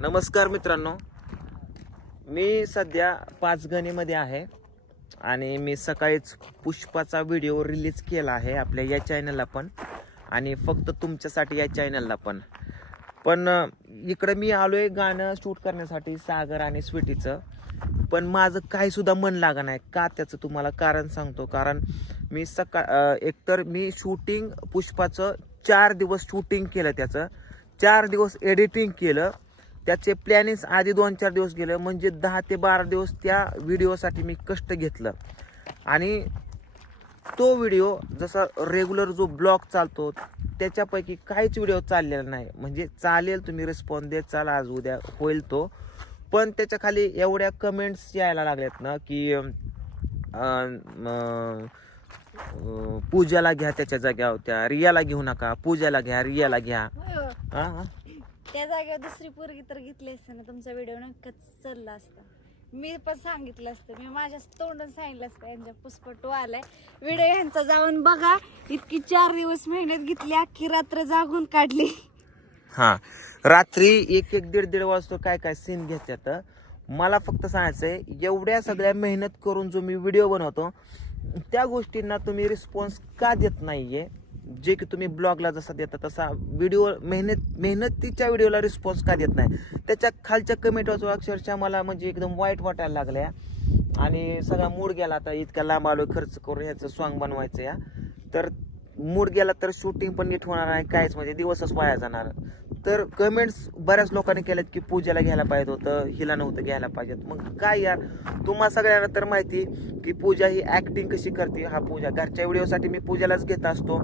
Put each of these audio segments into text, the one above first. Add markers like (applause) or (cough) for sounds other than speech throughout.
नमस्कार मित्रांनो. मी सध्या पाचगणीमध्ये आहे आणि मी सकाळीच पुष्पाचा व्हिडिओ रिलीज केला आहे आपल्या या चॅनलला पण आणि फक्त तुमच्यासाठी या चॅनलला पण. पण इकडं मी आलो आहे गाणं शूट करण्यासाठी सागर आणि स्वीटीचं. पण माझं काहीसुद्धा मन लागा नाही. का त्याचं तुम्हाला कारण सांगतो? कारण मी सकाळ एकतर मी शूटिंग पुष्पाचं चार दिवस शूटिंग केलं त्याचं. चार दिवस एडिटिंग केलं. त्याचे प्लॅनिंग आधी दोन चार दिवस गेलं म्हणजे दहा ते बारा दिवस त्या व्हिडिओसाठी मी कष्ट घेतलं. आणि तो व्हिडिओ जसा रेग्युलर जो ब्लॉग चालतो त्याच्यापैकी काहीच व्हिडिओ चाललेला नाही. म्हणजे चालेल तुम्ही रिस्पॉन्स देत चाल आज उद्या होईल तो. पण त्याच्याखाली एवढ्या कमेंट्स यायला लागल्यात ना की पूजाला घ्या त्याच्या जाग्यावर त्या रियाला घेऊ नका पूजाला घ्या रियाला घ्या. त्या जागेवर दुसरी पोरगी तर घेतली असते ना तुमचा व्हिडिओ नक्कीच चालला असता. मी पण सांगितलं असतं मी माझ्या तोंडून सांगितलं असतं यांच्या पुष्पटू आलाय. व्हिडिओ यांचा जाऊन बघा इतकी चार दिवस मेहनत घेतली अख्खी रात्र जागून काढली. हा रात्री एक एक दीड दीड वाजतो काय काय सीन घेतात मला फक्त सांगायचंय एवढ्या सगळ्या मेहनत करून जो मी व्हिडिओ बनवतो त्या गोष्टींना तुम्ही रिस्पॉन्स का देत नाहीये? जे की तुम्ही ब्लॉगला जसा देता तसा व्हिडिओ मेहनत मेहनतीच्या व्हिडिओला रिस्पॉन्स का देत नाही. त्याच्या खालच्या कमेंट अक्षरशः मला म्हणजे एकदम वाईट वाटायला लागल्या. आणि सगळा मूड गेला आता इतका लांब आलो खर्च करून ह्याचं सॉन्ग बनवायचं या. तर मूड गेला तर शूटिंग पण नीट होणार नाही काहीच म्हणजे दिवसच वाया जाणार. तर कमेंट्स बऱ्याच लोकांनी केल्यात की पूजेला घ्यायला पाहिजे होतं हिला नव्हतं घ्यायला पाहिजेत मग काय यार? तुम्हा सगळ्यांना तर माहिती की पूजा ही ॲक्टिंग कशी करते? हा पूजा घरच्या व्हिडिओसाठी मी पूजालाच घेत असतो.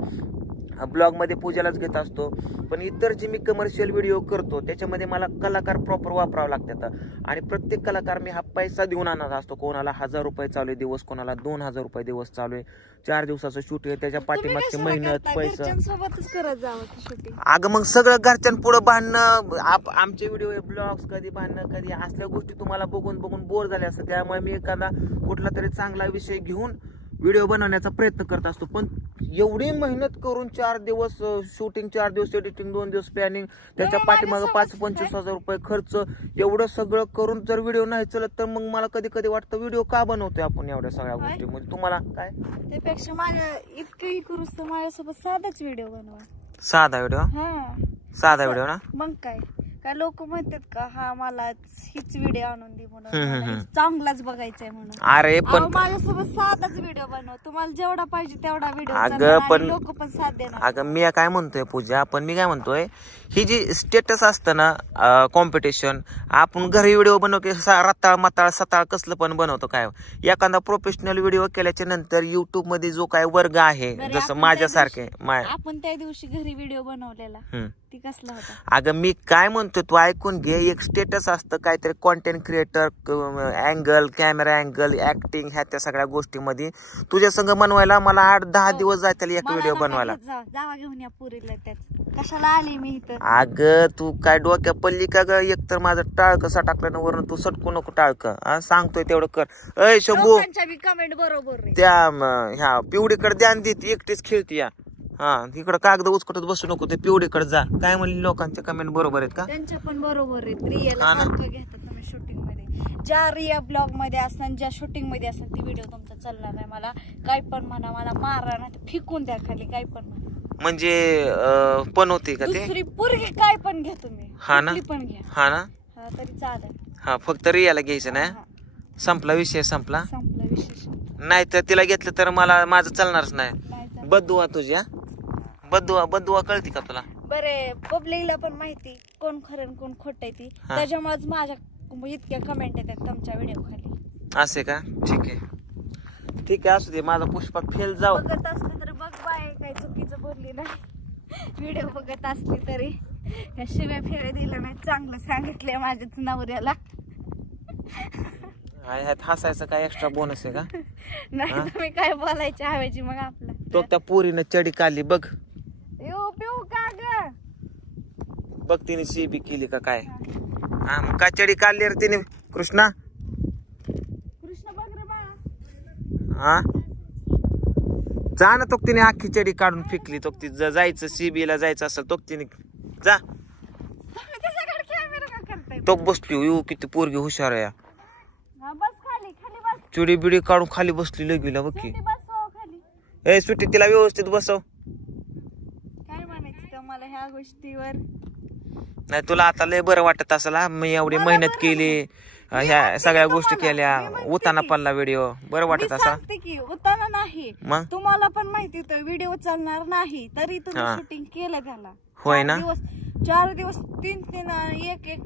ब्लॉगमध्ये पूजालाच घेत असतो. पण इतर जे मी कमर्शियल व्हिडिओ करतो त्याच्यामध्ये मला कलाकार प्रॉपर वापरावं लागतात. आणि प्रत्येक कलाकार मी हा पैसा देऊन आणत असतो. कोणाला हजार रुपये चालू आहे दिवस कोणाला दोन हजार रुपये दिवस चालू आहे. चार दिवसाचं शूट आहे त्याच्या पाठीमागची मेहनत पैसा. अगं मग सगळं घरच्यां पुढं आप आमचे व्हिडिओ ब्लॉग्स कधी भांडणं कधी असल्या गोष्टी तुम्हाला बघून बघून बोर झाल्या असतात. त्यामुळे मी एखादा कुठला तरी चांगला विषय घेऊन व्हिडिओ बनवण्याचा प्रयत्न करत असतो. पण एवढी मेहनत करून चार दिवस शूटिंग चार दिवस एडिटिंग दोन दिवस प्लॅनिंग त्याच्या पाठीमागं पाच पंचवीस हजार रुपये खर्च एवढं सगळं करून जर व्हिडिओ नाही चलत तर मग मला कधी कधी वाटतं व्हिडिओ का बनवतोय आपण एवढ्या सगळ्या? गोष्टी? म्हणजे तुम्हाला काय? त्यापेक्षा माझ्या इतकंही तर माझ्यासोबत साधाच व्हिडिओ बनवा. साधा व्हिडिओ? हा. साधा व्हिडिओ ना? मग काय? काय लोक म्हणतात का हा मला हीच व्हिडिओ आणून दे म्हणून. हम्म, हम्म, मला हम्म. हेच चांगलाच बघायचंय म्हणून. अरे अहो, पण माझ्यासोबत साधाच व्हिडिओ बनव. तुम्हाला जेवढा पाहिजे तेवढा अगं, व्हिडिओ पण- लोक पण साथ देणार. अगं मी काय म्हणतोय पूजा पण मी काय म्हणतोय ही जी स्टेटस असतं ना कॉम्पिटिशन आपण घरी व्हिडिओ बनव की सा- रताळ मताळ सताळ कसलं पण बनवतो काय. एखादा प्रोफेशनल व्हिडिओ केल्याच्यानंतर युट्यूबमध्ये जो काय वर्ग आहे बरं, जसं माझ्यासारखे माय आपण त्या दिवशी घरी व्हिडिओ बनवलेला. हम्म. ती कसला होता? अगं मी काय म्हणतोय तू ऐकून घे. एक स्टेटस असतं काहीतरी content creator angle camera angle acting ह्या त्या सगळ्या गोष्टीमध्ये. तुझ्या संग बनवायला मला आठ दहा हो. दिवस जातील एक मला व्हिडिओ बनवायला घेत जा. जावा घेऊन या पुरीला त्याच कशाला आली मी इथं? अग तू काय डोक्या पल्ली का ग? एक तर माझं टाळक टाकलं ना वरून तू सटकू नको टाळक. हा सांगतोय तेवढं कर. अय शंभू! लोकांच्या बी कमेंट बरोबर रे त्या म, ह्या पिवडीकडे ध्यान देत एकटीच खेळती या. हा इकडं कागद उचकटत बसू नको ते पिवडीकडे जा. काय म्हणली लोकांच्या कमेंट बरोबर आहेत का? त्यांच्या पण बरोबर आहेत. रियाला हा ना. सारखं घेतात तुम्ही शूटिंगमध्ये. ज्या रिया ब्लॉगमध्ये असतात ज्या शूटिंगमध्ये असतात ती व्हिडिओ तुमचा चालणार नाही मला. काय पण म्हणा मला मारा ना फेकून द्या खाली काय पण म्हणा. म्हणजे अं, पण होती का ते? दुसरी पोरगी काय पण घ्या तुम्ही. हा ना? कुठली पण घ्या. हा ना? हा तरी चालेल. हा फक्त रियाला घ्यायचं ना हा, संपला विषय संपला? संपला विशेष नाही तर तिला घेतलं तर मला माझं चालणारच नाही. नाही तर- बदुआ तुझ्या बदुआ बदुआ कळती का तुला? बरे पब्लिकला पण माहिती. कोण खरं आणि कोण खोट आहे ती. हा. त्याच्यामुळेच माझ्या इतक्या कमेंट येतात तुमच्या व्हिडिओ खाली. असे का? ठीक आहे. ठीक आहे असू दे. माझा पुष्पा फेल जाऊ. बघत असली तर बघ बाय काही चुकीचं बोलली नाही. व्हिडिओ बघत असली तरी. या शिव्या फेऱ्या दिल्या नाही. चांगलं सांगितलंय माझ्याच नवऱ्याला. ह्यात हसायचं काय एक्स्ट्रा बोनस आहे का? (laughs) नाही हा? तुम्ही काय बोलायच्या हव्याची मग आपलं. तो त्या पोरीनं चडी काढली बघ येऊ पिऊ का ग बघ तिने सीबी केली का काय. हा मग काय चडी काढली रे तिने कृष्णा. कृष्ण बघ रे बा. हा? जा ना तो तिने अख्खी चडी काढून फेकली. तो ती जायचं CB ला जायचं असेल तो तिने जा. तो बसली येऊ किती पोरगी हुशार बस चुडी बिडी काढून खाली बसली लगीला बघ की. ए सुट्टी तिला व्यवस्थित बसव. काय म्हणायचं तुम्हाला ह्या गोष्टीवर? नाही तुला आता लय बरं वाटत असेल? मी एवढी मेहनत केली ह्या सगळ्या गोष्टी केल्या उताना पडला व्हिडिओ बरं वाटत असा सांगते की उताना नाही. मग? तुम्हाला पण माहिती होतं व्हिडिओ चालणार नाही. तरी तुम्ही हा. शूटिंग केलं त्याला. होय ना? दिवस चार दिवस तीन तीन एक एक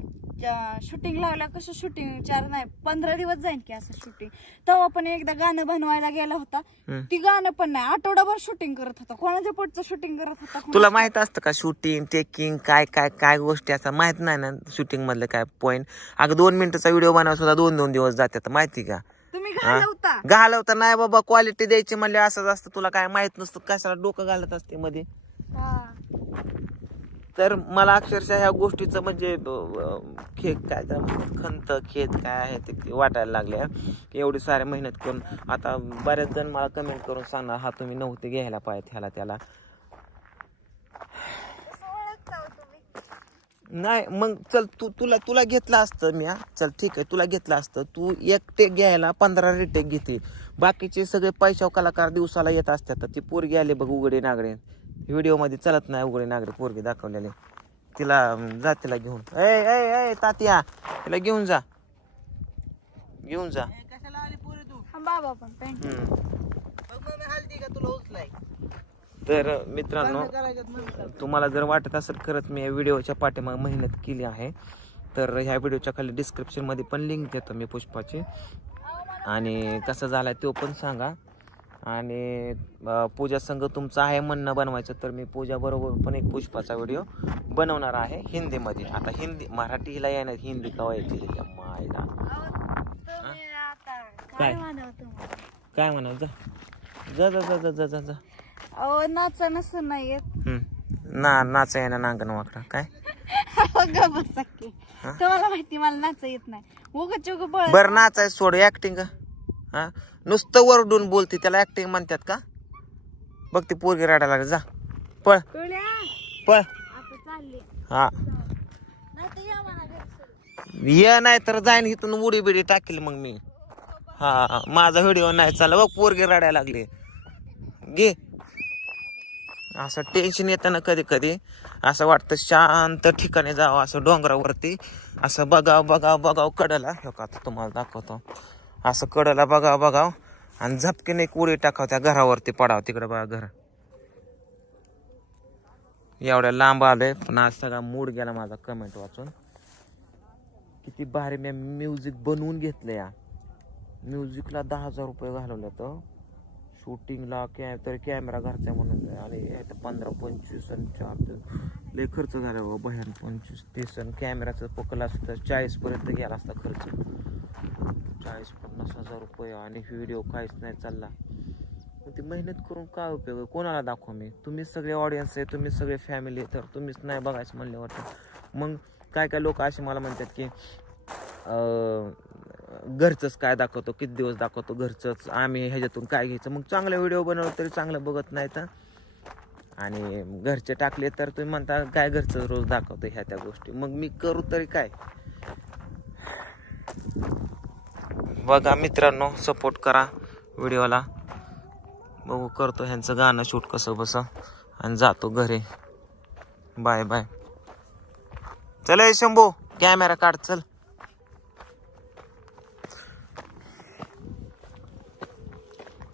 शूटिंग लावल्या कसं शूटिंग चार नाही पंधरा दिवस जाईल की असं शूटिंग तेव्हा पण एकदा गाणं बनवायला गेला होता. ती गाणं पण नाही आठवडाभर शूटिंग करत होता. कोणाच्या पोटचं शूटिंग करत होता तुला माहीत असतं का शूटिंग टेकिंग काय काय काय गोष्टी असतात? माहीत नाही ना शूटिंग मधलं काय पॉइंट अगं दोन मिनिटाचा व्हिडिओ बनवा सुद्धा दोन दोन दिवस जातात. माहिती का? तुम्ही? घालवता. घालवता. नाही बाबा क्वालिटी द्यायची म्हणले असंच असतं. तुला काय माहीत नसतं कशाला डोकं घालत असते मध्ये? हा. तर मला अक्षरशः ह्या गोष्टीचं म्हणजे अं, खे काय त्या खंत खेद काय आहे ते वाटायला लागले की एवढी सारे मेहनत करून. आता बऱ्याच जण मला कमेंट करून सांगणार हा तुम्ही नव्हते घ्यायला पाहिजे ह्याला त्याला. नाही मग चल तू तुला तुला घेतलं असतं मी चल ठीक आहे तुला घेतलं असतं. तू एक टेक घ्यायला पंधरा रिटेक घेते. बाकीचे सगळे पैशाव कलाकार दिवसाला येत असतात. तर ती पोरगी आले बघ उघडे नागडे व्हिडिओमध्ये चलत नाही उघडे नागडे पोरगी दाखवलेले. तिला जा तिला घेऊन. ए ए ए तात्या तिला घेऊन जा. घेऊन जा. हा, बाबा पण. तर मित्रांनो तुम्हाला जर वाटत असेल खरंच मी या व्हिडिओच्या पाठीमाग मेहनत केली आहे तर ह्या व्हिडिओच्या खाली डिस्क्रिप्शनमध्ये पण लिंक देतो मी पुष्पाची. आणि कसं झाला तो पण सांगा. आणि पूजा संघ तुमचा आहे म्हणणं बनवायचं तर मी पूजाबरोबर पण एक पुष्पाचा व्हिडिओ बनवणार आहे हिंदीमध्ये. आता हिंदी मराठीला येणार हिंदी कवा येते मायला. काय काय? म्हणाल जा. नस नाही येत. ना नाचा येणार नांगण वाकडा. काय? तुम्हाला माहिती मला नाच येत नाही. उगच उग बरं नाचाय सोड ऍक्टिंग हा? नुसतं वरडून बोलते त्याला ऍक्टिंग म्हणतात का? बघ ती पोरगी रडायला लागली जा. पळ. पळ. हा. या नाही तर जाईन इथून उडी बिडी टाकेल मग मी. हा माझा व्हिडिओ नाही चालला. बघ पोरगी रडायला लागली. घे. असं टेन्शन येतं ना कधी कधी. असं वाटतं शांत ठिकाणी जावं असं डोंगरावरती. असं बघाव बघाव बघाव कडला. हे का आता तुम्हाला दाखवतो. असं कडला बघाव बघाव. आणि झपकेने एक उडी टाकाव त्या घरावरती पडाव. तिकडे बघा घर. एवढ्या लांब आले पण आज सगळा मूड गेला माझा कमेंट वाचून. किती भारी मी म्युझिक बनवून घेतलं या. म्युझिकला दहा हजार रुपये घालवले तर शूटिंगला कॅ तर कॅमेरा घरचा म्हणून आणि पंधरा पंचवीस आणि चार लय खर्च झाला बाबा भयान पंचवीस तीस आणि कॅमेराचं पकल असतं चाळीसपर्यंत गेला असता खर्च. चाळीस पन्नास हजार रुपये आणि व्हिडिओ काहीच नाही चालला. मग ती मेहनत करून काय उपयोग आहे? कोणाला दाखवा मी? तुम्ही सगळे ऑडियन्स आहे तुम्ही सगळे फॅमिली तर तुम्हीच नाही बघायचं म्हणल्यावर मग काय काय लोक असे मला म्हणतात की घरचंच काय दाखवतो किती दिवस दाखवतो घरचंच आम्ही ह्याच्यातून काय घ्यायचं? मग चांगला व्हिडिओ बनवलं तरी चांगलं बघत नाही तर. आणि घरचे टाकले तर तुम्ही म्हणता काय घरचं रोज दाखवतो ह्या त्या गोष्टी. मग मी करू तरी काय? बघा मित्रांनो सपोर्ट करा व्हिडिओला. बघू करतो ह्यांचं गाणं शूट कसं बसं. आणि जातो घरी. बाय बाय चल शंभू कॅमेरा काढ चल.